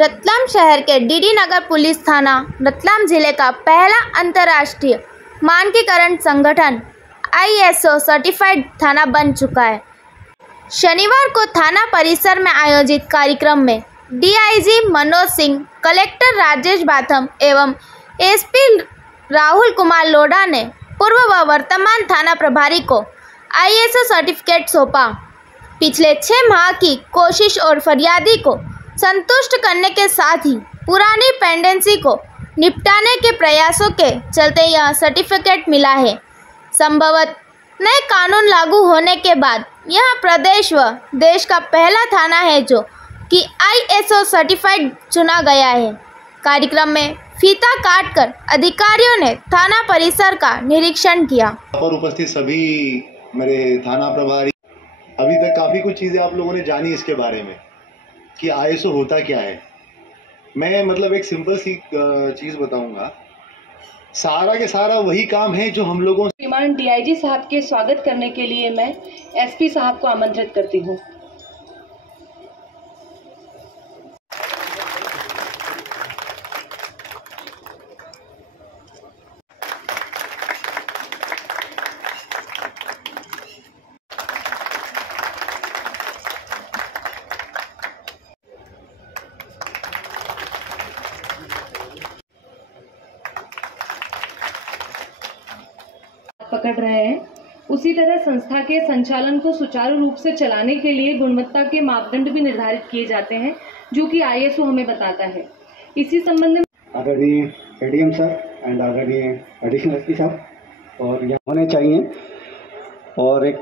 रतलाम शहर के डीडी नगर पुलिस थाना रतलाम जिले का पहला अंतर्राष्ट्रीय मानकीकरण संगठन ISO सर्टिफाइड थाना बन चुका है। शनिवार को थाना परिसर में आयोजित कार्यक्रम में DIG मनोज सिंह, कलेक्टर राजेश बाथम एवं SP राहुल कुमार लोढ़ा ने पूर्व व वर्तमान थाना प्रभारी को ISO सर्टिफिकेट सौंपा। पिछले 6 माह की कोशिश और फरियादी को संतुष्ट करने के साथ ही पुरानी पेंडेंसी को निपटाने के प्रयासों के चलते यह सर्टिफिकेट मिला है। संभवतः नए कानून लागू होने के बाद यह प्रदेश व देश का पहला थाना है जो कि ISO सर्टिफाइड चुना गया है। कार्यक्रम में फीता काटकर अधिकारियों ने थाना परिसर का निरीक्षण किया। पर उपस्थित सभी मेरे थाना प्रभारी, अभी तक काफ़ी कुछ चीज़ें आप लोगों ने जानी इसके बारे में कि ISO होता क्या है। मैं मतलब एक सिंपल सी चीज़ बताऊंगा, सारा के सारा वही काम है जो हम लोगों। श्रीमान DIG साहब के स्वागत करने के लिए मैं SP साहब को आमंत्रित करती हूँ। पकड़ रहे हैं, उसी तरह संस्था के संचालन को सुचारू रूप से चलाने के लिए गुणवत्ता के मापदंड भी निर्धारित किए जाते हैं जो कि ISO हमें बताता है। इसी संबंध में आदरणीय ADM सर एंड आदरणीय एडिशनल SP साहब और यहाँ होने चाहिए। और एक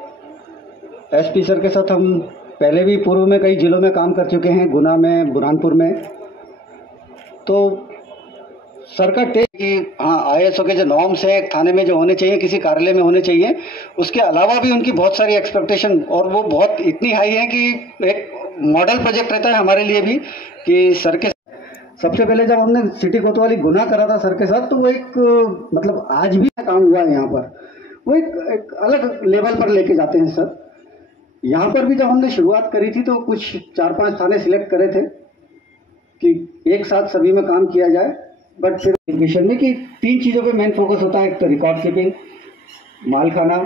SP सर के साथ हम पहले भी पूर्व में कई जिलों में काम कर चुके हैं, गुना में, बुरहानपुर में। तो सर का टेक कि हाँ ISO के जो नॉर्म्स है थाने में जो होने चाहिए, किसी कार्यालय में होने चाहिए, उसके अलावा भी उनकी बहुत सारी एक्सपेक्टेशन और वो बहुत इतनी हाई है कि एक मॉडल प्रोजेक्ट रहता है हमारे लिए भी कि सर के सबसे पहले जब हमने सिटी कोतवाली गुना करा था सर के साथ, तो वो एक मतलब आज भी काम हुआ है यहाँ पर, वो एक अलग लेवल पर लेके जाते हैं सर। यहाँ पर भी जब हमने शुरुआत करी थी तो कुछ 4-5 थाने सिलेक्ट करे थे कि एक साथ सभी में काम किया जाए, बट फिर मिशन में कि 3 चीज़ों पे मेन फोकस होता है। एक तो रिकॉर्ड कीपिंग, मालखाना,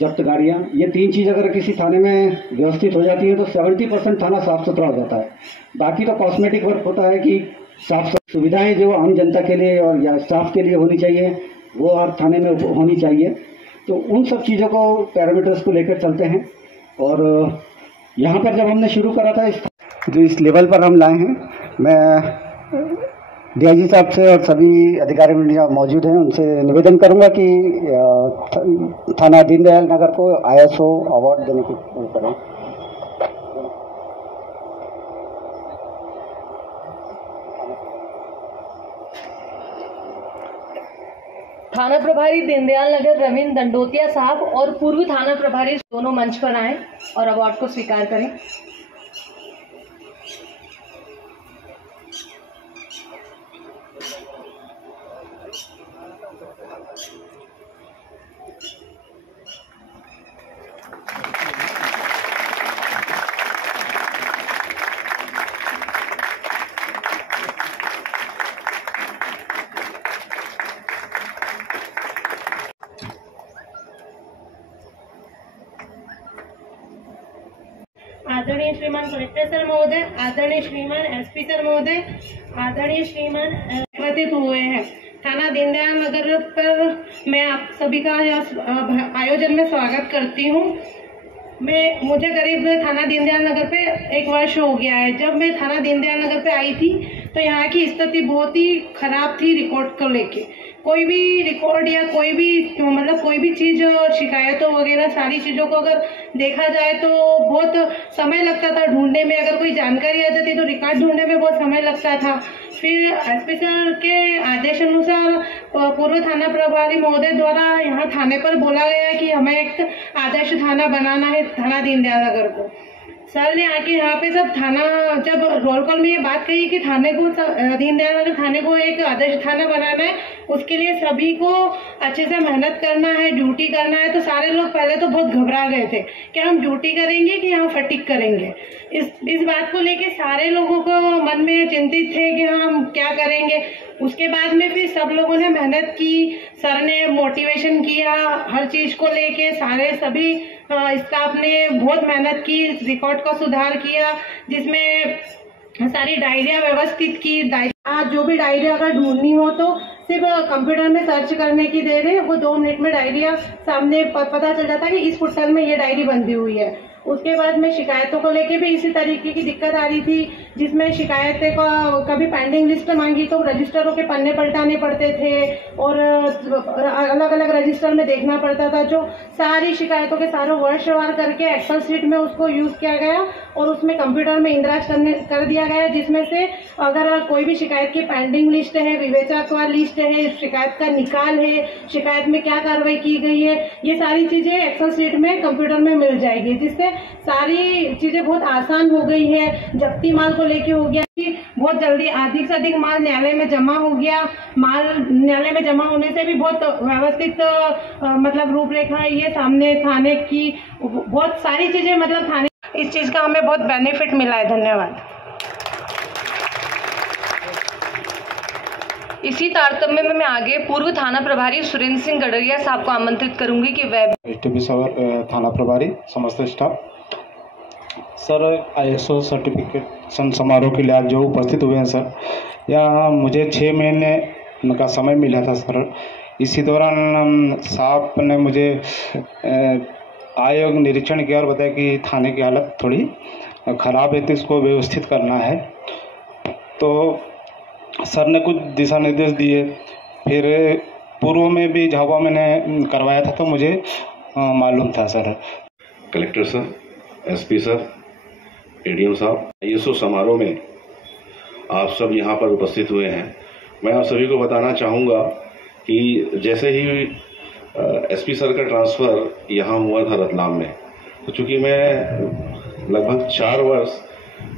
जब्त गाड़ियाँ। ये 3 चीज़ अगर किसी थाने में व्यवस्थित हो जाती है तो 70% थाना साफ सुथरा हो जाता है। बाकी तो कॉस्मेटिक वर्क होता है कि साफ सुविधाएं जो आम जनता के लिए और या स्टाफ के लिए होनी चाहिए वो हर थाने में होनी चाहिए। तो उन सब चीज़ों को, पैरामीटर्स को लेकर चलते हैं। और यहाँ पर जब हमने शुरू करा था जो इस लेवल पर हम लाए हैं, मैं DIG साहब से और सभी अधिकारी मौजूद हैं उनसे निवेदन करूंगा कि थाना दीनदयाल नगर को ISO अवार्ड देने की करें। थाना प्रभारी दीनदयाल नगर रविंद्र दंडोतिया साहब और पूर्व थाना प्रभारी दोनों मंच पर आएं और अवार्ड को स्वीकार करें। आदरणीय श्रीमान कलेक्टर सर महोदय, आदरणीय श्रीमान SP सर महोदय, आदरणीय श्रीमान आमंत्रित हुए हैं। थाना दीनदयाल नगर पर मैं आप सभी का आयोजन में स्वागत करती हूँ। मुझे करीब थाना दीनदयाल नगर पे 1 वर्ष हो गया है। जब मैं थाना दीनदयाल नगर पे आई थी तो यहाँ की स्थिति बहुत ही खराब थी। रिकॉर्ड को लेके कोई भी रिकॉर्ड या कोई भी मतलब कोई भी चीज़, शिकायतों वगैरह सारी चीज़ों को अगर देखा जाए तो बहुत समय लगता था ढूंढने में। अगर कोई जानकारी आ जाती तो रिकॉर्ड ढूंढने में बहुत समय लगता था। फिर SP सर के आदेश अनुसार पूर्व थाना प्रभारी महोदय द्वारा यहाँ थाने पर बोला गया कि हमें एक आदर्श थाना बनाना है थाना दीनदयाल नगर को। सर ने आके यहाँ पे सब थाना, जब रोल कॉल में ये बात कही कि थाने को, दीनदयाल नगर थाने को एक आदर्श थाना बनाना है, उसके लिए सभी को अच्छे से मेहनत करना है, ड्यूटी करना है। तो सारे लोग पहले तो बहुत घबरा गए थे कि हम ड्यूटी करेंगे कि हम फटीक करेंगे। इस बात को लेके सारे लोगों को मन में चिंतित थे कि हम क्या करेंगे। उसके बाद में फिर सब लोगों ने मेहनत की, सर ने मोटिवेशन किया, हर चीज को लेके सभी स्टाफ ने बहुत मेहनत की, रिकॉर्ड का सुधार किया, जिसमें सारी डायरिया व्यवस्थित की। आज जो भी डायरिया अगर ढूंढनी हो तो सिर्फ कंप्यूटर में सर्च करने की देर है, वो 2 मिनट में डायरिया सामने पता चल जाता है कि इस पोर्टल में ये डायरी बंधी हुई है। उसके बाद में शिकायतों को लेके भी इसी तरीके की दिक्कत आ रही थी, जिसमें शिकायतें का कभी पेंडिंग लिस्ट मांगी तो रजिस्टरों के पन्ने पलटाने पड़ते थे और अलग अलग रजिस्टर में देखना पड़ता था। जो सारी शिकायतों के सारों वर्षवार करके एक्सेल शीट में उसको यूज किया गया और उसमें कंप्यूटर में इंद्राज कर दिया गया, जिसमें से अगर कोई भी शिकायत की पेंडिंग लिस्ट है, विवेचनात्मक लिस्ट है, शिकायत का निकाल है, शिकायत में क्या कार्रवाई की गई है, ये सारी चीजें एक्सेल शीट में कंप्यूटर में मिल जाएगी, जिससे सारी चीजें बहुत आसान हो गई है। जब्ती माल को लेके हो गया कि बहुत जल्दी अधिक से अधिक माल न्यायालय में जमा हो गया। माल न्यायालय में जमा होने से भी बहुत व्यवस्थित मतलब रूपरेखा ये सामने थाने की बहुत सारी चीजें, मतलब थाने इस चीज का हमें बहुत बेनिफिट मिला है। धन्यवाद। इसी तारतम्य में मैं आगे पूर्व थाना प्रभारी सुरेंद्र सिंह गडरिया साहब को आमंत्रित करूंगी कि वह एसटीपी थाना प्रभारी समस्त स्टाफ सर ISO सर्टिफिकेशन समारोह के लिए आज जो उपस्थित हुए हैं सर, यहाँ मुझे 6 महीने का समय मिला था सर। इसी दौरान साहब ने मुझे आयोग निरीक्षण किया और बताया कि थाने की हालत थोड़ी ख़राब है तो इसको व्यवस्थित करना है। तो सर ने कुछ दिशा निर्देश दिए। फिर पूर्व में भी झाबुआ मैंने करवाया था तो मुझे मालूम था sir. Collector sir, SP sir, ADM साहब, ISO समारोह में आप सब यहाँ पर उपस्थित हुए हैं। मैं आप सभी को बताना चाहूँगा कि जैसे ही SP सर का ट्रांसफ़र यहाँ हुआ था रतलाम में, तो चूँकि मैं लगभग 4 वर्ष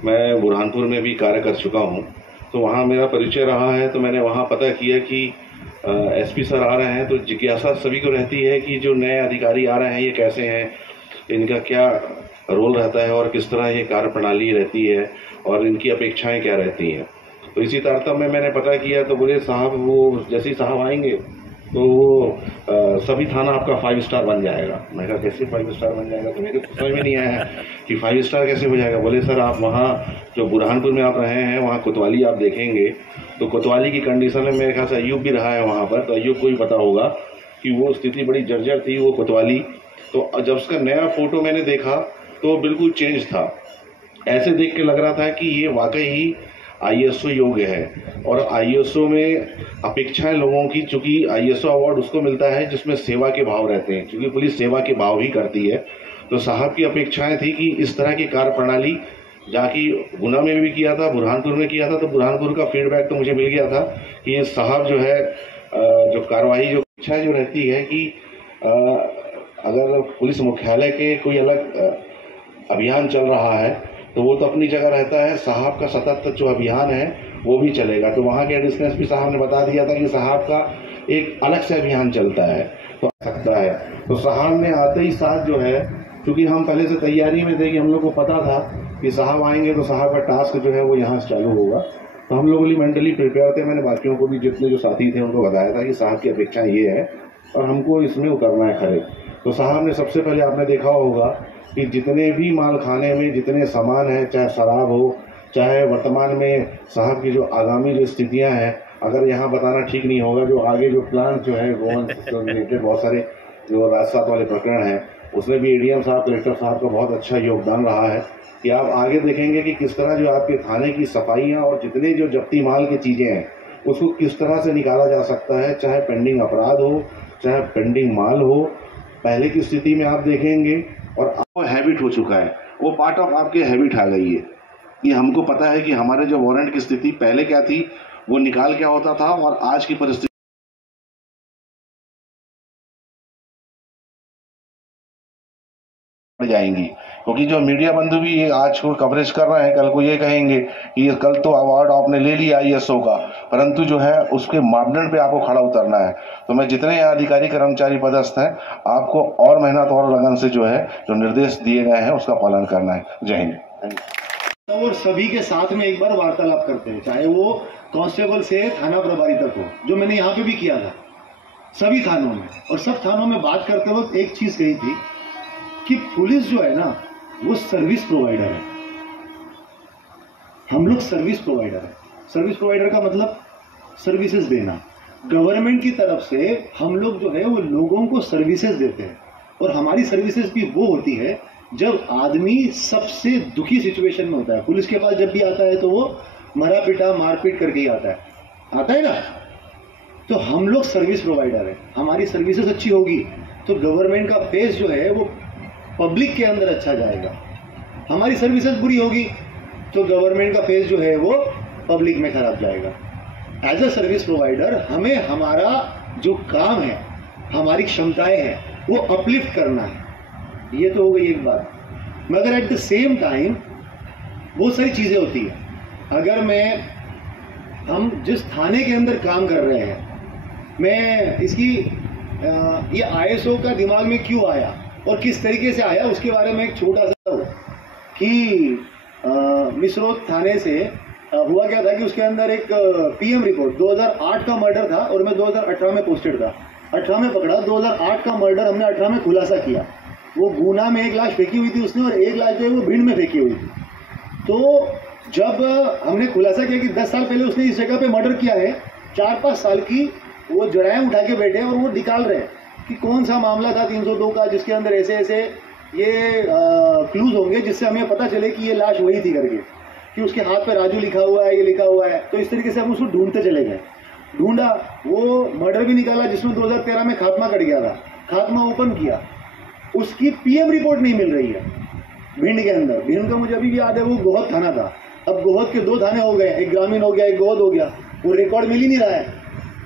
मैं बुरहानपुर में भी कार्य कर चुका हूँ, तो वहाँ मेरा परिचय रहा है। तो मैंने वहाँ पता किया कि SP सर आ रहे हैं, तो जिज्ञासा सभी को रहती है कि जो नए अधिकारी आ रहे हैं ये कैसे हैं, इनका क्या रोल रहता है और किस तरह ये कार्य प्रणाली रहती है और इनकी अपेक्षाएं क्या रहती हैं। तो इसी तारतम्य में मैंने पता किया तो बोले साहब वो जैसे ही साहब आएंगे तो वो सभी थाना आपका 5 स्टार बन जाएगा। मैं कहा कैसे 5 स्टार बन जाएगा, तो मेरे समझ में नहीं आया कि 5 स्टार कैसे हो जाएगा। बोले सर आप वहाँ जो बुरहानपुर में आप रहे हैं वहाँ कोतवाली आप देखेंगे तो कोतवाली की कंडीशन में मेरे ख्याल से अयूब भी रहा है वहाँ पर, तो अयूब को ही पता होगा कि वो स्थिति बड़ी जर्जर थी वो कोतवाली। तो जब उसका नया फोटो मैंने देखा तो बिल्कुल चेंज था। ऐसे देख के लग रहा था कि ये वाकई ही ISO योग्य है। और ISO में अपेक्षाएं लोगों की, चूंकि ISO अवार्ड उसको मिलता है जिसमें सेवा के भाव रहते हैं, क्योंकि पुलिस सेवा के भाव ही करती है। तो साहब की अपेक्षाएं थी कि इस तरह की कार्य प्रणाली जाकि गुना में भी किया था, बुरहानपुर में किया था, तो बुरहानपुर का फीडबैक तो मुझे मिल गया था कि साहब जो है जो कार्रवाई जो इच्छा जो रहती है कि अगर पुलिस मुख्यालय के कोई अलग अभियान चल रहा है तो वो तो अपनी जगह रहता है, साहब का सतत जो अभियान है वो भी चलेगा। तो वहाँ के एडिशनल SP साहब ने बता दिया था कि साहब का एक अलग से अभियान चलता है तो सकता है। तो साहब ने आते ही साथ जो है, क्योंकि हम पहले से तैयारी में थे कि हम लोग को पता था कि साहब आएंगे तो साहब का टास्क जो है वो यहाँ से चालू होगा, तो हम लोग मेंटली प्रिपेयर थे। मैंने बाकियों को भी जितने जो साथी थे उनको बताया था कि साहब की अपेक्षा ये है और हमको इसमें उतरना है खड़े। तो साहब ने सबसे पहले आपने देखा होगा कि जितने भी माल खाने में जितने सामान हैं, चाहे शराब हो चाहे वर्तमान में साहब की जो आगामी जो स्थितियां हैं, अगर यहाँ बताना ठीक नहीं होगा, जो आगे जो प्लान जो है गोवन से रिलेटेड बहुत सारे जो राजसात वाले प्रकरण हैं उसमें भी ADM साहब कलेक्टर साहब का बहुत अच्छा योगदान रहा है कि आप आगे देखेंगे कि किस तरह जो आपके थाने की सफाइयाँ और जितने जो जब्ती माल की चीज़ें हैं उसको किस तरह से निकाला जा सकता है, चाहे पेंडिंग अपराध हो चाहे पेंडिंग माल हो। पहले की स्थिति में आप देखेंगे और आपको हैबिट हो चुका है, वो पार्ट ऑफ आपके हैबिट आ गई है कि हमको पता है कि हमारे जो वारंट की स्थिति पहले क्या थी, वो निकाल क्या होता था और आज की परिस्थिति जाएंगी। क्योंकि जो मीडिया बंधु भी ये आज को कवरेज कर रहे हैं, कल को ये कहेंगे कि कल तो अवार्ड आपने ले लिया ISO का, परंतु जो है उसके मापदंड पे आपको खड़ा उतरना है। तो मैं जितने अधिकारी कर्मचारी पदस्थ हैं आपको और मेहनत और लगन से जो है जो निर्देश दिए गए हैं उसका पालन करना है। जय हिंद। और सभी के साथ में एक बार वार्तालाप करते हैं, चाहे वो कांस्टेबल से थाना प्रभारी तक हो, जो मैंने यहाँ पे भी किया था सभी थानों में। और सब थानों में बात करते वक्त एक चीज कही थी कि पुलिस जो है ना वो सर्विस प्रोवाइडर है, हम लोग सर्विस प्रोवाइडर है। सर्विस प्रोवाइडर का मतलब सर्विसेज देना। गवर्नमेंट की तरफ से हम लोग जो है वो लोगों को सर्विसेज देते हैं, और हमारी सर्विसेज भी वो होती है जब आदमी सबसे दुखी सिचुएशन में होता है। पुलिस के पास जब भी आता है तो वो मरा पिटा मारपीट करके ही आता है ना। तो हम लोग सर्विस प्रोवाइडर है, हमारी सर्विसेज अच्छी होगी तो गवर्नमेंट का फेस जो है वो पब्लिक के अंदर अच्छा जाएगा। हमारी सर्विसेज बुरी होगी तो गवर्नमेंट का फेस जो है वो पब्लिक में खराब जाएगा। एज अ सर्विस प्रोवाइडर हमें हमारा जो काम है, हमारी क्षमताएं हैं, वो अपलिफ्ट करना है। ये तो हो गई एक बात। मगर एट द सेम टाइम बहुत सारी चीजें होती है। अगर हम जिस थाने के अंदर काम कर रहे हैं, मैं इसकी ये ISO का दिमाग में क्यों आया और किस तरीके से आया उसके बारे में एक छोटा सा कि मिसरोद थाने से हुआ क्या था कि उसके अंदर एक PM रिपोर्ट 2008 का मर्डर था और मैं 2018 में पोस्टेड था। 18 में पकड़ा, 2008 का मर्डर हमने 18 में खुलासा किया। वो गुना में एक लाश फेंकी हुई थी उसने और एक लाश जो है वो भिंड में फेंकी हुई थी। तो जब हमने खुलासा किया कि 10 साल पहले उसने इस जगह पे मर्डर किया है, 4-5 साल की वो जरायम उठा के बैठे और वो निकाल रहे हैं कि कौन सा मामला था 302 का जिसके अंदर ऐसे ऐसे ये क्लूज होंगे जिससे हमें पता चले कि ये लाश वही थी करके, कि उसके हाथ पे राजू लिखा हुआ है, ये लिखा हुआ है। तो इस तरीके से हम उसको ढूंढते चले गए, ढूंढा, वो मर्डर भी निकाला जिसमें 2013 में खात्मा कट गया था, खात्मा ओपन किया, उसकी PM रिपोर्ट नहीं मिल रही है भिंड के अंदर। भिंड का मुझे अभी भी याद है, वो गोहद थाना था, अब गोहद के 2 थाने हो गए, एक ग्रामीण हो गया, एक गोहद हो गया, वो रिकॉर्ड मिल ही नहीं रहा है।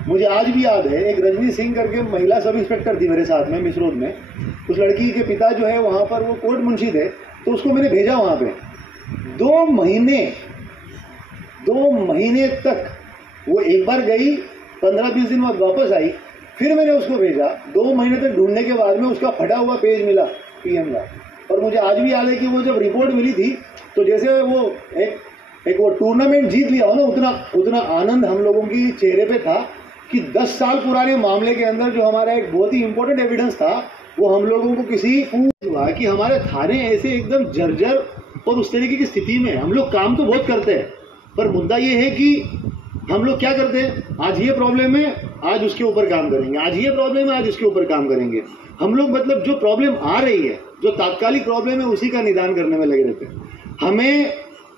मुझे आज भी याद है, एक रजनी सिंह करके महिला सब इंस्पेक्टर थी मेरे साथ में मिसरोद में, उस लड़की के पिता जो है वहां पर वो कोर्ट मुंशी थे, तो उसको मैंने भेजा वहां पे 2 महीने तक। वो एक बार गई, 15-20 दिन बाद वापस आई, फिर मैंने उसको भेजा। 2 महीने तक ढूंढने के बाद में उसका फटा हुआ पेज मिला PM का। और मुझे आज भी याद है कि वो जब रिपोर्ट मिली थी तो जैसे वो एक वो टूर्नामेंट जीत लिया हो ना, उतना आनंद हम लोगों की चेहरे पे था कि 10 साल पुराने मामले के अंदर जो हमारा एक बहुत ही इंपॉर्टेंट एविडेंस था वो हम लोगों को किसी हुआ कि हमारे थाने ऐसे एकदम जर्जर और उस तरीके की स्थिति में। हम लोग काम तो बहुत करते हैं, पर मुद्दा ये है कि हम लोग क्या करते हैं, आज ये प्रॉब्लम है आज उसके ऊपर काम करेंगे, आज ये प्रॉब्लम है आज उसके ऊपर काम करेंगे। हम लोग मतलब जो प्रॉब्लम आ रही है, जो तात्कालिक प्रॉब्लम है, उसी का निदान करने में लगे रहते हैं।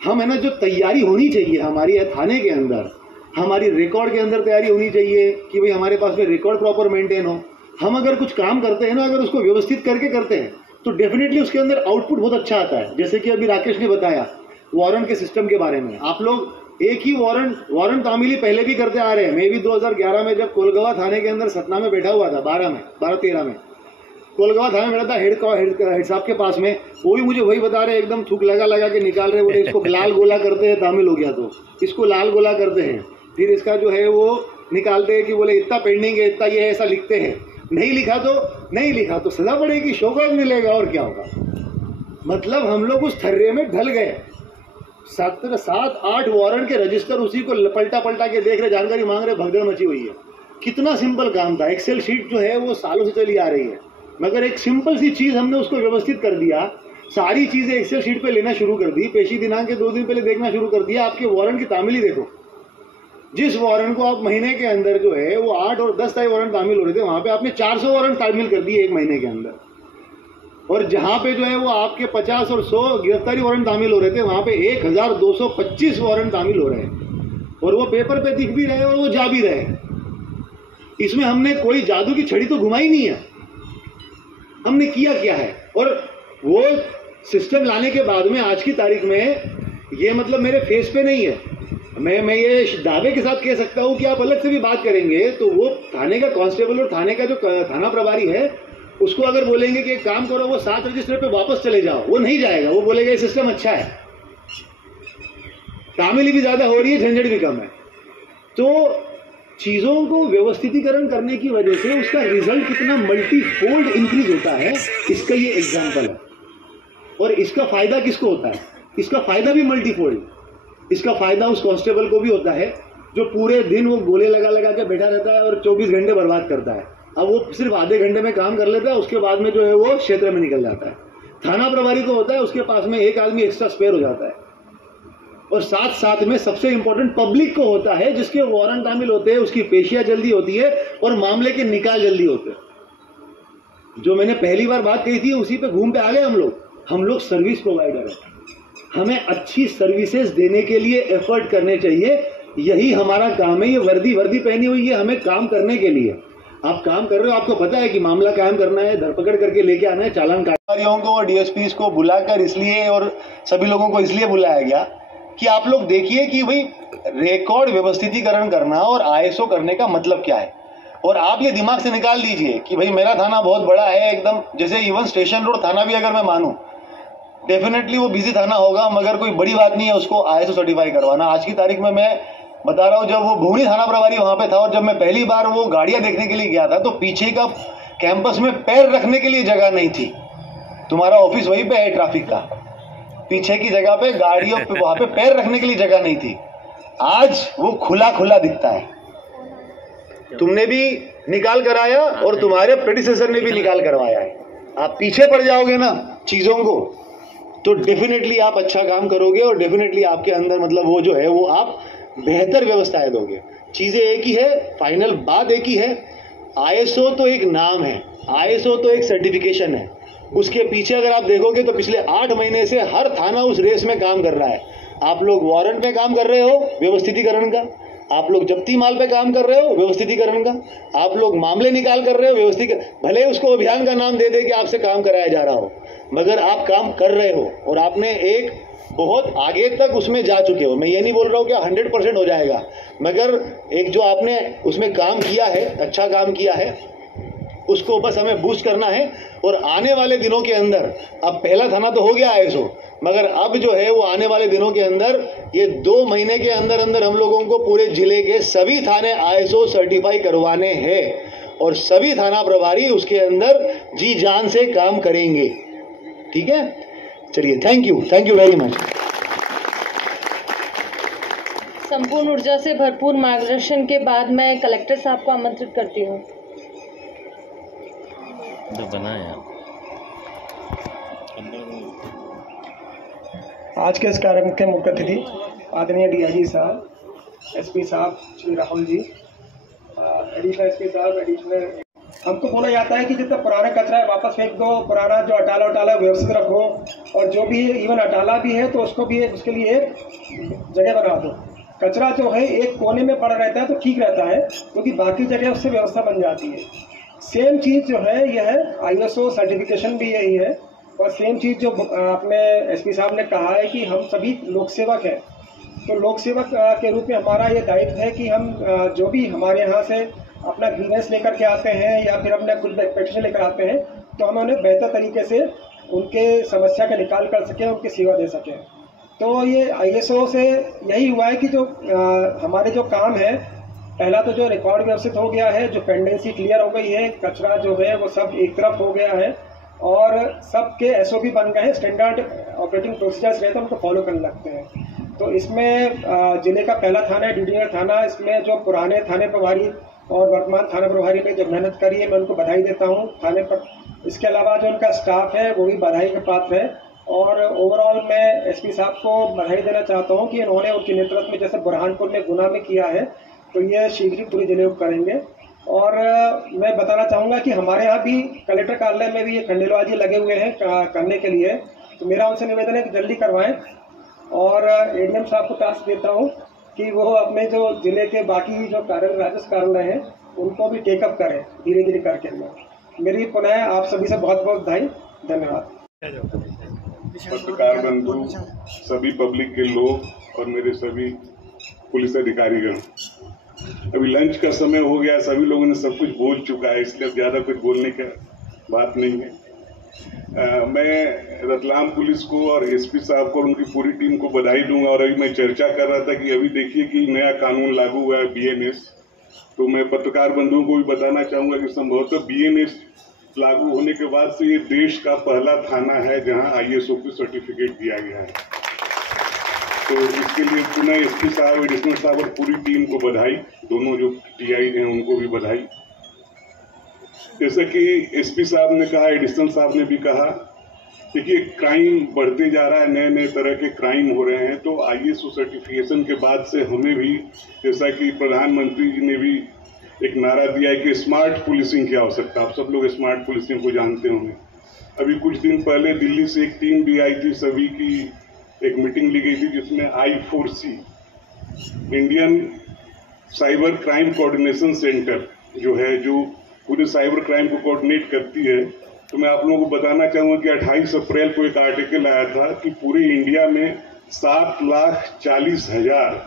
हम है ना, जो तैयारी होनी चाहिए हमारी थाने के अंदर, हमारी रिकॉर्ड के अंदर तैयारी होनी चाहिए कि भाई हमारे पास में रिकॉर्ड प्रॉपर मेंटेन हो। हम अगर कुछ काम करते हैं ना, अगर उसको व्यवस्थित करके करते हैं तो डेफिनेटली उसके अंदर आउटपुट बहुत अच्छा आता है। जैसे कि अभी राकेश ने बताया वारंट के सिस्टम के बारे में, आप लोग एक ही वारंट तामीली पहले भी करते आ रहे हैं। मैं भी 2011 में जब कोलगवा थाने के अंदर सतना में बैठा हुआ था, 12-13 में कोलगवा थाने में बैठा था, हेड साहब के पास में, वो भी मुझे वही बता रहे, एकदम थूक लगा के निकाल रहे, बोले इसको लाल गोला करते हैं, तामिल हो गया तो इसको लाल गोला करते हैं, फिर इसका जो है वो निकालते हैं कि बोले इतना पेंडिंग है, इतना ये ऐसा लिखते हैं, नहीं लिखा तो सजा पड़ेगी, शोकॉज मिलेगा और क्या होगा। मतलब हम लोग उस थर्रे में ढल गए। 7-8 वारंट के रजिस्टर उसी को पलटा के देख रहे, जानकारी मांग रहे, भगदड़ मची हुई है। कितना सिंपल काम था। एक्सेल शीट जो है वो सालों से चली आ रही है, मगर एक सिंपल सी चीज हमने उसको व्यवस्थित कर दिया, सारी चीजें एक्सेल शीट पे लेना शुरू कर दी, पेशी दिनांक के 2 दिन पहले देखना शुरू कर दिया। आपके वारंट की तामीली देखो, जिस वारंट को आप महीने के अंदर जो है वो 8 और 10 वारंट तामील हो रहे थे, वहां पे आपने 400 वारंट तामील कर दिए 1 महीने के अंदर। और जहां पे जो है वो आपके 50 और 100 गिरफ्तारी वारंट तामील हो रहे थे, वहां पे 1225 वारंट तामील हो रहे हैं, और वो पेपर पे दिख भी रहे और वो जा भी रहे। इसमें हमने कोई जादू की छड़ी तो घुमाई नहीं है। हमने किया क्या है, और वो सिस्टम लाने के बाद में आज की तारीख में ये मतलब मेरे फेस पे नहीं है, मैं ये दावे के साथ कह सकता हूं कि आप अलग से भी बात करेंगे तो वो थाने का कांस्टेबल और थाने का जो थाना प्रभारी है उसको अगर बोलेंगे कि एक काम करो, वो 7 रजिस्टर पे वापस चले जाओ, वो नहीं जाएगा। वो बोलेगा ये सिस्टम अच्छा है, तामीली भी ज्यादा हो रही है, झंझट भी कम है। तो चीजों को व्यवस्थितीकरण करने की वजह से उसका रिजल्ट कितना मल्टीफोल्ड इंक्रीज होता है, इसका ये एग्जाम्पल है। और इसका फायदा किसको होता है? इसका फायदा भी मल्टीफोल्ड। इसका फायदा उस कांस्टेबल को भी होता है जो पूरे दिन वो गोले लगा लगा के बैठा रहता है और 24 घंटे बर्बाद करता है। अब वो सिर्फ आधे घंटे में काम कर लेता है, उसके बाद में जो है वो क्षेत्र में निकल जाता है। थाना प्रभारी को होता है उसके पास में एक आदमी एक्स्ट्रा स्पेयर हो जाता है। और साथ साथ में सबसे इंपॉर्टेंट पब्लिक को होता है, जिसके वारंट शामिल होते हैं, उसकी पेशियां जल्दी होती है और मामले के निकाल जल्दी होते हैं। जो मैंने पहली बार बात कही थी उसी पे घूम पे आ गए हम लोग सर्विस प्रोवाइडर हैं। हमें अच्छी सर्विसेज देने के लिए एफर्ट करने चाहिए, यही हमारा काम है। ये वर्दी पहनी हुई है हमें काम करने के लिए। आप काम कर रहे हो, आपको पता है कि मामला कायम करना है, धरपकड़ करके लेके आना है, चालान काटकारियों को और डीएसपीज को बुलाकर इसलिए और सभी लोगों को इसलिए बुलाया गया कि आप लोग देखिए कि भाई रिकॉर्ड व्यवस्थितीकरण करना और आईएसओ करने का मतलब क्या है। और आप ये दिमाग से निकाल दीजिए कि भाई मेरा थाना बहुत बड़ा है एकदम, जैसे इवन स्टेशन रोड थाना भी अगर मैं मानूं, डेफिनेटली वो बिजी थाना होगा, मगर कोई बड़ी बात नहीं है उसको आईएसओ सर्टिफाई करवाना। आज की तारीख में मैं बता रहा हूं, जब वो भूमि थाना प्रभारी वहां पे था और जब मैं पहली बार वो गाड़ियां देखने के लिए गया था तो पीछे का कैंपस में पैर रखने के लिए जगह नहीं थी। तुम्हारा ऑफिस वहीं पे है ट्रैफिक का, पीछे की जगह पे गाड़ियों पे वहां पे पैर रखने के लिए जगह नहीं थी। आज वो खुला खुला दिखता है। तुमने भी निकाल कराया और तुम्हारे प्रेडिसेसर ने भी निकाल करवाया है। आप पीछे पड़ जाओगे ना चीजों को तो डेफिनेटली आप अच्छा काम करोगे और डेफिनेटली आपके अंदर मतलब वो जो है वो आप बेहतर व्यवस्थाएं दोगे। चीजें एक ही है, फाइनल बात एक ही है। आईएसओ तो एक नाम है, आईएसओ तो एक सर्टिफिकेशन है। उसके पीछे अगर आप देखोगे तो पिछले 8 महीने से हर थाना उस रेस में काम कर रहा है। आप लोग वारंट पे काम कर रहे हो व्यवस्थितीकरण का, आप लोग जब्ती माल पे काम कर रहे हो व्यवस्थितीकरण का, आप लोग मामले निकाल कर रहे हो व्यवस्थित, भले उसको अभियान का नाम दे दे कि आपसे काम कराया जा रहा हो, मगर आप काम कर रहे हो और आपने एक बहुत आगे तक उसमें जा चुके हो। मैं ये नहीं बोल रहा हूँ कि 100% हो जाएगा, मगर एक जो आपने उसमें काम किया है, अच्छा काम किया है, उसको बस हमें बूस्ट करना है। और आने वाले दिनों के अंदर, अब पहला थाना तो हो गया आईएसओ, मगर अब जो है वो आने वाले दिनों के अंदर ये 2 महीने के अंदर अंदर हम लोगों को पूरे जिले के सभी थाने आईएसओ सर्टिफाई करवाने हैं और सभी थाना प्रभारी उसके अंदर जी जान से काम करेंगे। ठीक है, चलिए, थैंक यू वेरी मच। संपूर्ण ऊर्जा से भरपूर मार्गदर्शन के बाद मैं कलेक्टर साहब को आमंत्रित करती हूँ। आज के इस कार्यक्रम के मुख्य अतिथि आदरणीय डीआईजी साहब, एसपी साहब श्री राहुल जी, एडिशनल एसपी साहब, एडिशनल, हमको बोला जाता है कि जितना पुराना कचरा है वापस फेंक दो, पुराना जो अटाला व्यवस्थित रखो, और जो भी इवन अटाला भी है तो उसको भी उसके लिए एक जगह बना दो। कचरा जो है एक कोने में पड़ा रहता है तो ठीक रहता है, क्योंकि बाकी जगह उससे व्यवस्था बन जाती है। सेम चीज़ जो है यह है, आईएसओ सर्टिफिकेशन भी यही है। और सेम चीज़ जो आपने एसपी साहब ने कहा है कि हम सभी लोक सेवक हैं, तो लोक सेवक के रूप में हमारा ये दायित्व है कि हम जो भी हमारे यहाँ से अपना ग्रीवेंस लेकर के आते हैं या फिर अपना कुछ पेटिशन लेकर आते हैं तो हम उन्हें बेहतर तरीके से उनके समस्या का निकाल कर सकें, उनकी सेवा दे सकें। तो ये आईएसओ से यही हुआ है कि जो हमारे जो काम है, पहला तो जो रिकॉर्ड व्यवस्थित हो गया है, जो पेंडेंसी क्लियर हो गई है, कचरा जो है वो सब एक तरफ हो गया है और सबके एसओपी बन गए हैं, स्टैंडर्ड ऑपरेटिंग प्रोसीजर्स रहते हैं उनको फॉलो करने लगते हैं। तो इसमें जिले का पहला थाना है डीडीआर थाना, इसमें जो पुराने थाने प्रभारी और वर्तमान थाना प्रभारी ने जो मेहनत करी है मैं उनको बधाई देता हूँ थाने पर। इसके अलावा जो उनका स्टाफ है वो भी बधाई के पात्र है। और ओवरऑल मैं एसपी साहब को बधाई देना चाहता हूँ कि इन्होंने उनके नेतृत्व में जैसे बुरहानपुर में गुना में किया है तो ये शीघ्र ही पूरे जिले को करेंगे। और मैं बताना चाहूँगा कि हमारे यहाँ भी कलेक्टर कार्यालय में भी ये खंडेलबाजी लगे हुए हैं करने के लिए, तो मेरा उनसे निवेदन है कि जल्दी करवाएं। और एडीएम साहब को टास्क देता हूँ कि वो अपने जो जिले के बाकी जो राजस्व कार्यालय हैं उनको भी टेकअप करें धीरे धीरे करके। मेरी पुनः आप सभी से बहुत बहुत बधाई, धन्यवाद। पत्रकार बंधु, सभी पब्लिक के लोग और मेरे सभी पुलिस अधिकारीगण, अभी लंच का समय हो गया, सभी लोगों ने सब कुछ बोल चुका है, इसलिए अब ज़्यादा कुछ बोलने का बात नहीं है। मैं रतलाम पुलिस को और एसपी साहब को और उनकी पूरी टीम को बधाई दूंगा। और अभी मैं चर्चा कर रहा था कि अभी देखिए कि नया कानून लागू हुआ है बीएनएस, तो मैं पत्रकार बंधुओं को भी बताना चाहूंगा कि संभवतः बीएनएस लागू होने के बाद से ये देश का पहला थाना है जहां आईएसओ को सर्टिफिकेट दिया गया है। तो इसके लिए पुनः एसपी साहब, एडिशनल साहब और पूरी टीम को बधाई, दोनों जो टीआई हैं उनको भी बधाई। जैसा कि एसपी साहब ने कहा, एडिशनल साहब ने भी कहा, देखिए क्राइम बढ़ते जा रहा है, नए नए तरह के क्राइम हो रहे हैं, तो आईएसओ सर्टिफिकेशन के बाद से हमें भी, जैसा कि प्रधानमंत्री जी ने भी एक नारा दिया है कि स्मार्ट पुलिसिंग की आवश्यकता, आप सब लोग स्मार्ट पुलिसिंग को जानते होंगे। अभी कुछ दिन पहले दिल्ली से एक टीम भी आई थी, सभी की एक मीटिंग ली गई थी जिसमें I4C Indian cyber crime coordination centre जो है, जो पूरे साइबर क्राइम को कोऑर्डिनेट करती है। तो मैं आप लोगों को बताना चाहूंगा कि 28 अप्रैल को एक आर्टिकल आया था कि पूरे इंडिया में 7,40,000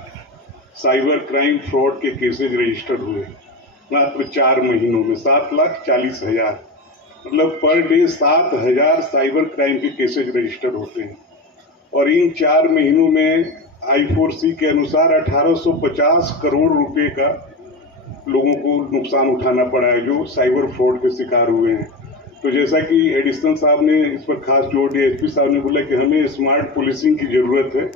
साइबर क्राइम फ्रॉड के केसेज रजिस्टर्ड हुए मात्र 4 महीनों में। 7,40,000 मतलब पर डे 7,000 साइबर क्राइम के केसेज रजिस्टर्ड होते हैं। और इन 4 महीनों में I4C के अनुसार 1850 करोड़ रुपए का लोगों को नुकसान उठाना पड़ा है जो साइबर फ्रॉड के शिकार हुए हैं। तो जैसा कि एडिशनल साहब ने इस पर खास जोर दिया, एसपी साहब ने बोला कि हमें स्मार्ट पुलिसिंग की जरूरत है,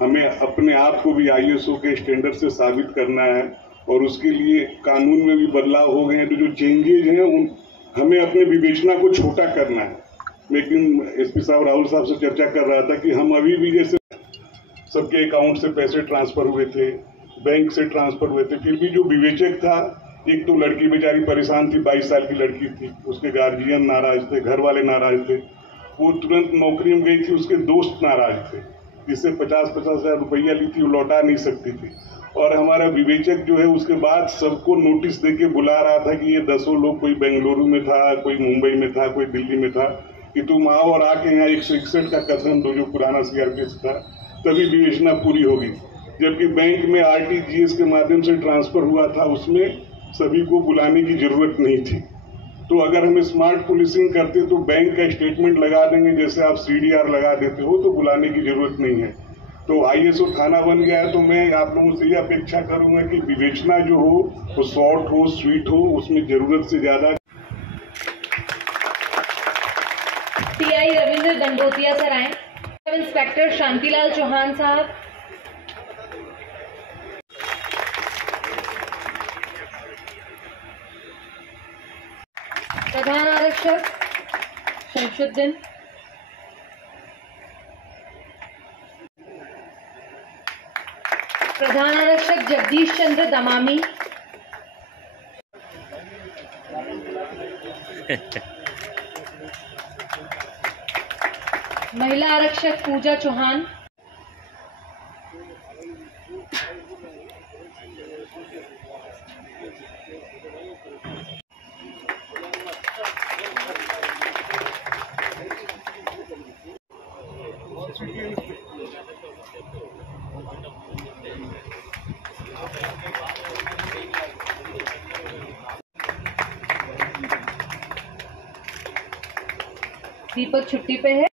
हमें अपने आप को भी आईएसओ के स्टैंडर्ड से साबित करना है और उसके लिए कानून में भी बदलाव हो गए हैं। तो जो चेंजेज हैं हमें अपने विवेचना को छोटा करना है। लेकिन एसपी साहब राहुल साहब से चर्चा कर रहा था कि हम अभी भी जैसे सबके अकाउंट से पैसे ट्रांसफर हुए थे, बैंक से ट्रांसफर हुए थे, फिर भी जो विवेचक था, एक तो लड़की बेचारी परेशान थी, 22 साल की लड़की थी, उसके गार्जियन नाराज थे, घर वाले नाराज थे, वो तुरंत नौकरी में गई थी, उसके दोस्त नाराज थे, जिससे 50-50 हजार रुपया ली थी वो लौटा नहीं सकती थी। और हमारा विवेचक जो है उसके बाद सबको नोटिस देके बुला रहा था कि ये 10 लोग, कोई बेंगलुरु में था, कोई मुंबई में था, कोई दिल्ली में था, कि तुम आओ और आके यहाँ 161 का कथन दो जो पुराना सीआरपीएफ था, तभी विवेचना पूरी होगी। जबकि बैंक में आरटीजीएस के माध्यम से ट्रांसफर हुआ था, उसमें सभी को बुलाने की जरूरत नहीं थी। तो अगर हम स्मार्ट पुलिसिंग करते तो बैंक का स्टेटमेंट लगा देंगे, जैसे आप CDR लगा देते हो, तो बुलाने की जरूरत नहीं है। तो आईएसओ थाना बन गया है, तो मैं आप लोगों से ये अपेक्षा करूंगा कि विवेचना जो हो वो शॉर्ट हो, स्वीट हो, उसमें जरूरत से ज्यादा। टीआई रविंद्र दंडोतिया सर आए, सब इंस्पेक्टर शांतिलाल चौहान साहब, प्रधान आरक्षक शमशुद्दीन, प्रधान आरक्षक जगदीश चंद्र दमामी, महिला आरक्षक पूजा चौहान, दीपक छुट्टी पे है।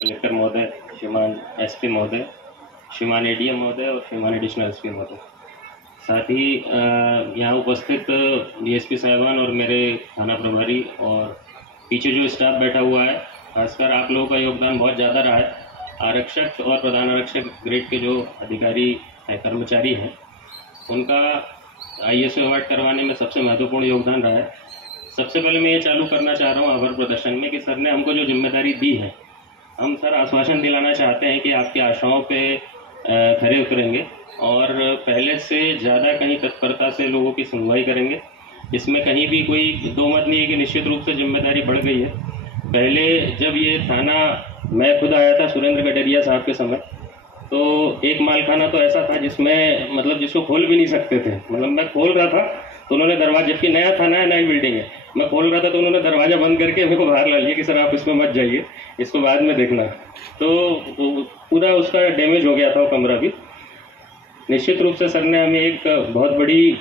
कलेक्टर महोदय, श्रीमान एसपी महोदय, श्रीमान एडीएम महोदय और श्रीमान एडिशनल एसपी महोदय, साथ ही यहाँ उपस्थित डीएसपी साहिबान और मेरे थाना प्रभारी और पीछे जो स्टाफ बैठा हुआ है, खासकर आप लोगों का योगदान बहुत ज़्यादा रहा है। आरक्षक और प्रधान आरक्षक ग्रेड के जो अधिकारी हैं, कर्मचारी हैं, उनका आईएसओ अवार्ड करवाने में सबसे महत्वपूर्ण योगदान रहा है। सबसे पहले मैं ये चालू करना चाह रहा हूँ आभार प्रदर्शन में कि सर ने हमको जो जिम्मेदारी दी है, हम सर आश्वासन दिलाना चाहते हैं कि आपकी आशाओं पे खरे उतरेंगे और पहले से ज़्यादा कहीं तत्परता से लोगों की सुनवाई करेंगे। इसमें कहीं भी कोई दो मत नहीं है कि निश्चित रूप से जिम्मेदारी बढ़ गई है। पहले जब ये थाना मैं खुद आया था सुरेंद्र गडरिया साहब के समय, तो एक मालखाना तो ऐसा था जिसमें मतलब जिसको खोल भी नहीं सकते थे, मतलब मैं खोल रहा था तो उन्होंने दरवाजा, जबकि नया थाना है, नई बिल्डिंग है, मैं खोल रहा था तो उन्होंने दरवाज़ा बंद करके मेरे को बाहर ला लिया कि सर आप इसमें मत जाइए, इसको बाद में देखना। तो पूरा उसका डैमेज हो गया था वो कमरा भी। निश्चित रूप से सर ने हमें एक बहुत बड़ी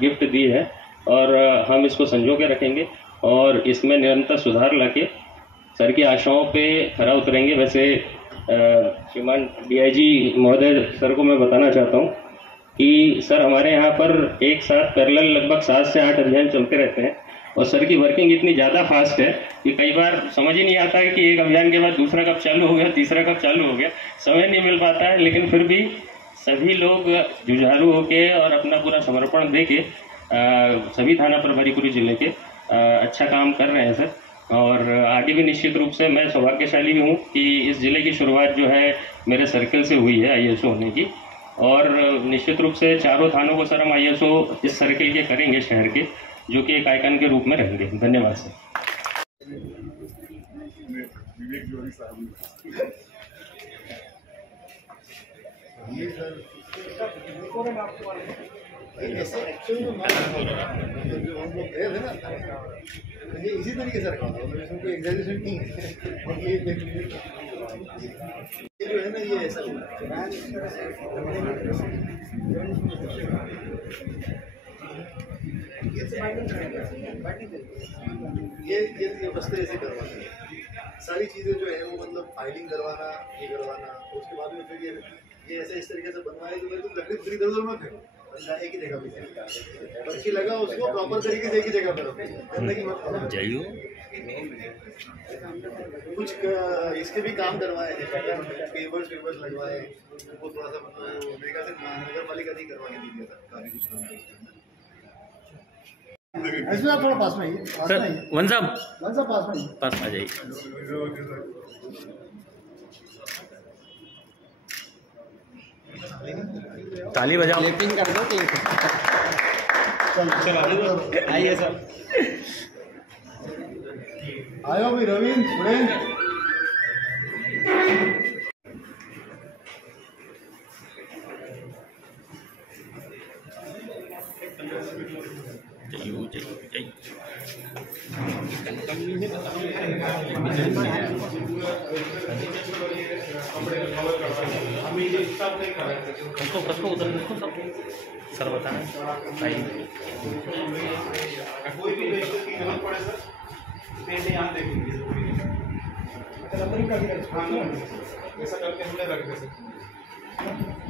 गिफ्ट दी है और हम इसको संजो के रखेंगे और इसमें निरंतर सुधार लाके सर की आशाओं पे खरा उतरेंगे। वैसे श्रीमान DIG महोदय सर को मैं बताना चाहता हूँ कि सर हमारे यहाँ पर एक साथ पैरेलल लगभग 7 से 8 अभियान चलते रहते हैं और सर की वर्किंग इतनी ज़्यादा फास्ट है कि कई बार समझ ही नहीं आता है कि एक अभियान के बाद दूसरा कब चालू हो गया, तीसरा कब चालू हो गया, समय नहीं मिल पाता है। लेकिन फिर भी सभी लोग जुझारू होके और अपना पूरा समर्पण दे के सभी थाना प्रभारी पूरे जिले के अच्छा काम कर रहे हैं सर। और आगे भी निश्चित रूप से मैं सौभाग्यशाली भी हूँ कि इस ज़िले की शुरुआत जो है मेरे सर्कल से हुई है ISO होने की, और निश्चित रूप से चारों थानों को सर हम ISO इस सर्कल के करेंगे शहर के, जो कि एक आइकन के रूप में रहेंगे। धन्यवाद सर। ऐसे एक्चुअली जो हम लोग गए थे ना, ये इसी तरीके से रखा था, मतलब इसमें कोई एग्जैजरेशन नहीं है। और ये जो है ना, ये ऐसा ये बस्ते ऐसे करवाते हैं, सारी चीज़ें जो है वो मतलब फाइलिंग करवाना, ये करवाना, उसके बाद में फिर ये ऐसे इस तरीके से बनवाए तो मेरे को लकड़ी पूरी इधर में फेंको, एक ही जगह पे पर्ची लगा उसको प्रॉपर तरीके से एक ही जगह पर गंदगी मत जाइयो। कुछ इसके भी काम करवाए हैं, पेपर्स लगवाए, वो थोड़ा सा मतलब मेरे ख्याल से नगर पालिका नहीं करवा के दिया था, काफी कुछ काम इसमें आप थोड़ा पास में आइए सर। वन साहब पास में आ जाइए। ताली बजाओ, क्लैपिंग कर दो। आइए सर। आयो भाई रविंद्र सुरेंद्र। कसको उधर देखो सब सर बताना कोई भी जरूरत पड़े सर पेंट यहाँ देखेंगे ऐसा करके हमने रख दे सकते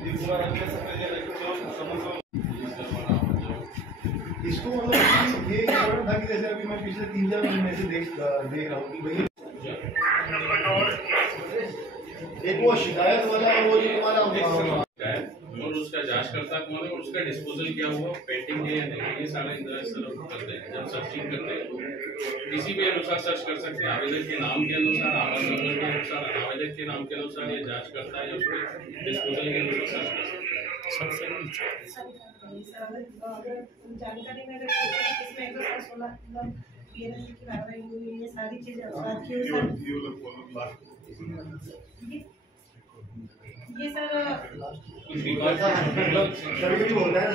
ये पूरा रख दे सकते। इसको मतलब ये इम्पोर्टेंट था कि जैसे अभी मैं पिछले 3-4 महीने से देख रहा हूँ कि भाई एक वो शिकायत वाला वो जो तुम्हारा और उसका जांचकर्ता कौन है और उसका डिस्पोजल क्या हुआ, पेंटिंग है या नहीं, ये सारा इंतजार सर करते हैं। जब सर्चिंग करते हैं तो किसी भी अनुसार सर्च कर सकते हैं, आवेदक के नाम के अनुसार, आवास नंबर के अनुसार, आवेदक के नाम के अनुसार, या जांचकर्ता या उसके डिस्पोजल के अनुसार सर्च कर सकते हैं। जानकारी में इसमें 116 की कार्रवाई हुई, ये सारी चीजें ये सर सभी होता है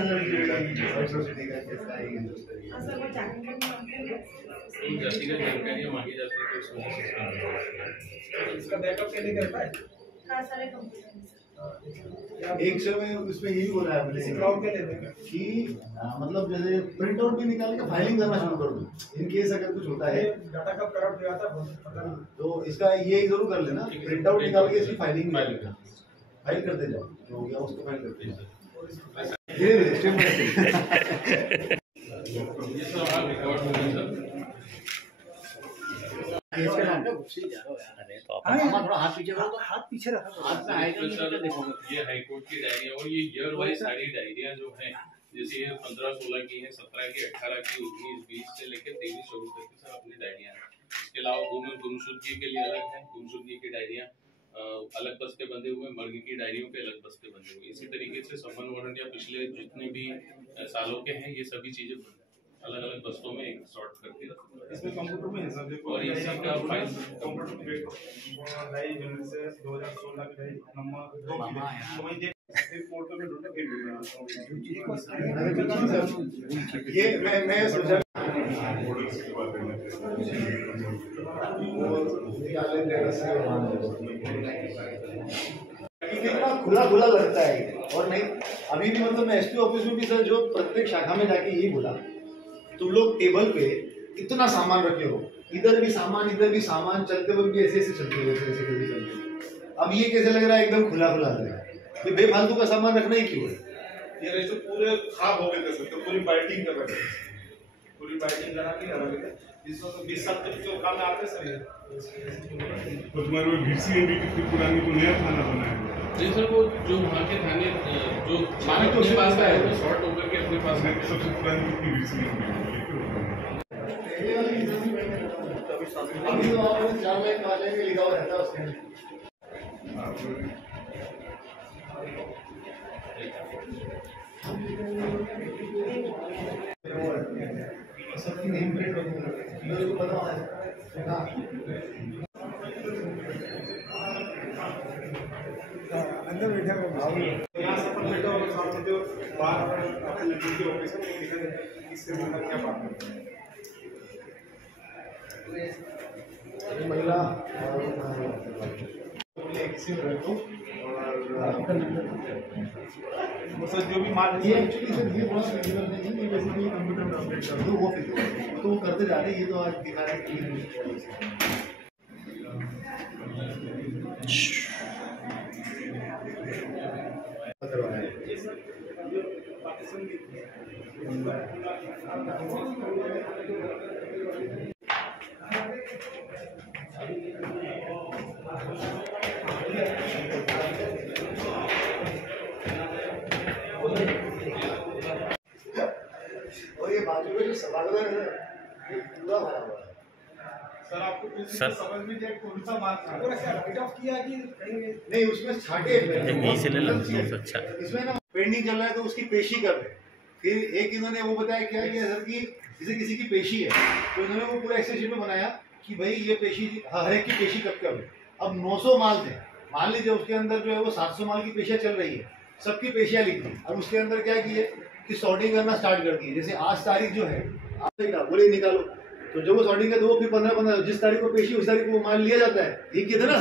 व्यक्तिगत जानकारियाँ मांगी जाती है, इसका बैकअप के लिए करता है। हाँ सारे कंप्यूटर एक समय उसमें यही हो रहा है कि मतलब जैसे प्रिंट आउट भी निकाल के फाइलिंग करना शुरू कर दो इन केस अगर कुछ होता है। डाटा कब करप्ट हो जाता है पता नहीं, तो इसका ये जरूर कर लेना, प्रिंट आउट निकाल के इसकी फाइलिंग फाइल करते जाओ, जो हो गया उसको फाइल करते जाओ धीरे स्टेप बाय स्टेप। हाथ पीछे रखा, ये हाईकोर्ट की डायरिया और ये ईयर वाइज सारी डायरिया जो है, जैसे ये 15-16 की है, 17 की, 18 की, 19, 20 से लेकर 23-24 तक की सब अपनी डायरिया है। इसके अलावा गुमशुदगी के लिए अलग है, गुमशुदगी की डायरिया अलग बस्ते बंधे हुए, मर्ग की डायरियों के अलग बस्ते बंधे हुए। इसी तरीके से समन वारंट या पिछले जितने भी सालों के हैं, ये सभी चीजें अलग अलग बस्तों में एक सॉर्ट करके इसमें कंप्यूटर में है सर, देखो और इसी का फाइल कंप्यूटर में 2016 की नंबर ये मैं सोचा खुला खुला लगता है और नहीं अभी भी मतलब मैं एसपी ऑफिस में भी सर जो प्रत्येक शाखा में जाके यही बोला तुम लोग टेबल पे इतना सामान रखे हो इधर भी सामान चलते वक्त भी ऐसे चलते हुए ऐसे अब ये कैसे लग रहा है एकदम खुला खुला लग रहा है ये बेफालतू का सामान रखना ही क्यों है ये तो पूरे खाब हो गए थे तो पूरी बाइटिंग कर रहे थे पूरी बाइटिंग करा के रख रहे थे जिसमें तो 20 साल तक जो काम आते सर ये तो तुम्हारे में बीसी भी कितनी पुरानी को नया थाना बनाया जी सर वो जो वहाँ के थाने जो माने तो अपने पास का है वो शॉर्ट होकर के अपने पास सबसे पुरानी कितनी बीसी अभी तो आपने 4 लाइन 5 लाइन में लिखा हुआ रहता है उसके सबकी नेम प्लेट को पता है अंदर बैठा यहाँ से अपन बैठा और सामने जो बाहर अपने लड़की के ऑफिस में लिखा है इससे मतलब क्या बात है महिला और सर जो भी माल ये एक्चुअली सर ये बहुत रेगुलर नहीं है ये बेसिकली कंप्यूटर में अपडेट कर दो वो फिर तो वो करते जा रहे हैं ये तो आज दिखा रहे हैं और ये बाजू में जो सभागार है ये पूरा भरा हुआ है सर आपको सर समझ में जाए कौन सा बात था और ऐसे राइट ऑफ किया कि नहीं उसमें छाटे यहीं से ले लो अच्छा इसमें ना पेंडिंग चल रहा है तो उसकी पेशी कर रहे हैं फिर एक इन्होंने वो बताया क्या कि सर की जैसे किसी की पेशी है तो इन्होंने वो पूरा एक्सेल शीट में बनाया कि भाई ये पेशी हर एक की पेशी कब कब है अब 900 माल थे मान लीजिए उसके अंदर जो है वो 700 माल की पेशियाँ चल रही है सबकी पेशियाँ लिख दी अब उसके अंदर क्या किए कि सॉर्टिंग करना स्टार्ट कर दी जैसे आज तारीख जो है आज का बोले निकालो तो जब वो सॉर्टिंग है तो वो फिर 15 जिस तारीख को पेशी उस तारीख को वो माल लिया जाता है ठीक है ना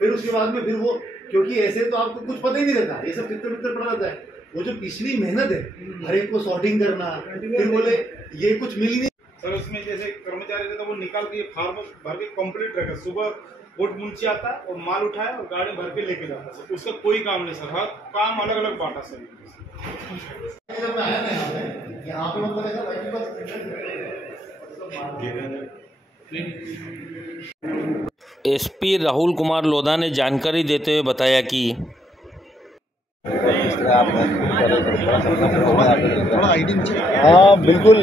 फिर उसके बाद में फिर वो क्योंकि ऐसे तो आपको कुछ पता ही नहीं रहता ये सब कितने पड़ा रहता है वो जो पिछली मेहनत है हर एक को सॉर्टिंग करना फिर बोले ये कुछ मिल ही नहीं सर उसमें जैसे कर्मचारी रहता वो निकाल के फार्म भर के कंप्लीट रहेगा सुबह वोट मुंशी आता और माल उठाया और गाड़ी भर के लेके जाता सर उसका कोई काम नहीं सर हर काम अलग अलग बांटा सर जब मैं आया ना यहाँ पे मतलब ऐसा एसपी राहुल कुमार लोधा ने जानकारी देते हुए बताया कि हाँ बिल्कुल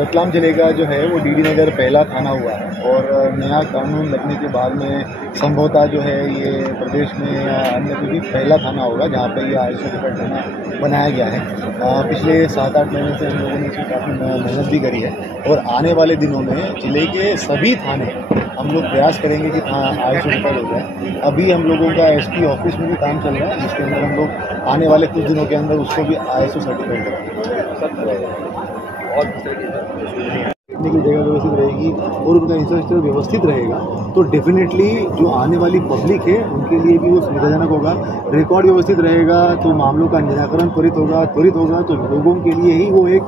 रतलाम जिले का जो है वो डीडी नगर पहला थाना हुआ है और नया कानून लगने के बाद में संभवतः जो है ये प्रदेश में या अन्य कोई भी पहला थाना होगा जहाँ पे ये ISO सर्टिफाइड थाना बनाया गया है। पिछले 7-8 महीने से हम लोगों ने इसमें काफ़ी मेहनत भी करी है और आने वाले दिनों में जिले के सभी थाने हम लोग प्रयास करेंगे कि ISO सर्टिफाइड हो जाए। अभी हम लोगों का SP ऑफिस में भी काम चल रहा है जिसके अंदर हम लोग आने वाले कुछ दिनों के अंदर उसको भी ISO सर्टिफाइड करेंगे और की जगह व्यवस्थित रहेगी और उनका इंफ्रास्ट्रक्चर व्यवस्थित रहेगा तो डेफिनेटली जो आने वाली पब्लिक है उनके लिए भी वो सुविधाजनक होगा। रिकॉर्ड व्यवस्थित रहेगा तो मामलों का निराकरण त्वरित होगा तो लोगों के लिए ही वो एक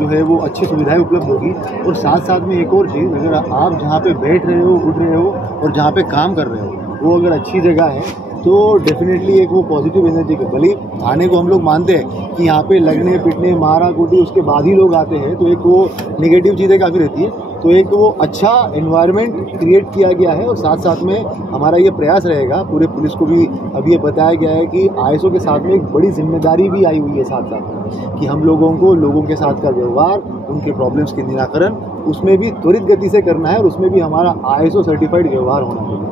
जो है वो अच्छी सुविधाएं उपलब्ध होगी। और साथ साथ में एक और चीज़, अगर आप जहाँ पे बैठ रहे हो उठ रहे हो और जहाँ पे काम कर रहे हो वो अगर अच्छी जगह है तो डेफिनेटली एक वो पॉजिटिव एनर्जी के भले थाने को हम लोग मानते हैं कि यहाँ पे लगने पिटने मारा कूटी उसके बाद ही लोग आते हैं तो एक वो नेगेटिव चीज़ें काफ़ी रहती है तो एक वो अच्छा एनवायरनमेंट क्रिएट किया गया है। और साथ साथ में हमारा ये प्रयास रहेगा पूरे पुलिस को भी अभी ये बताया गया है कि ISO के साथ में एक बड़ी जिम्मेदारी भी आई हुई है साथ साथ में कि हम लोगों को लोगों के साथ का व्यवहार उनके प्रॉब्लम्स के निराकरण उसमें भी त्वरित गति से करना है और उसमें भी हमारा ISO सर्टिफाइड व्यवहार होना चाहिए।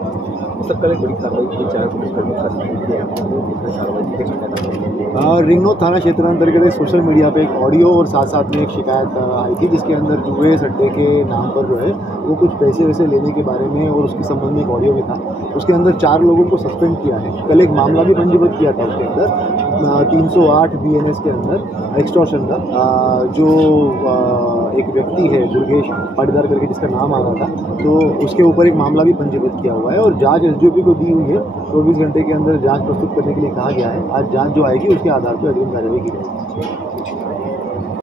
सब कल एक बड़ी कार्रवाई की 4 पुलिसकर्मी सस्पेंड किए हैं कार्रवाई रिंग रोड थाना क्षेत्र अंतर्गत एक सोशल मीडिया पे एक ऑडियो और साथ साथ में एक शिकायत आई थी जिसके अंदर जुए सट्टे के नाम पर जो है वो कुछ पैसे वैसे लेने के बारे में और उसके संबंध में एक ऑडियो भी था। उसके अंदर 4 लोगों को सस्पेंड किया है। कल एक मामला भी पंजीबद्ध किया था उसके अंदर 308 BNS के अंदर एक्सटॉर्शन का जो एक व्यक्ति है दुर्गेश पाटीदार करके जिसका नाम आ रहा था, तो उसके ऊपर एक मामला भी पंजीबद्ध किया हुआ है और जांच SDOP को दी हुई है। 24 घंटे के अंदर जांच प्रस्तुत करने के लिए कहा गया है। आज जांच जो आएगी उसके आधार पर अग्रिम कार्रवाई की जाएगी।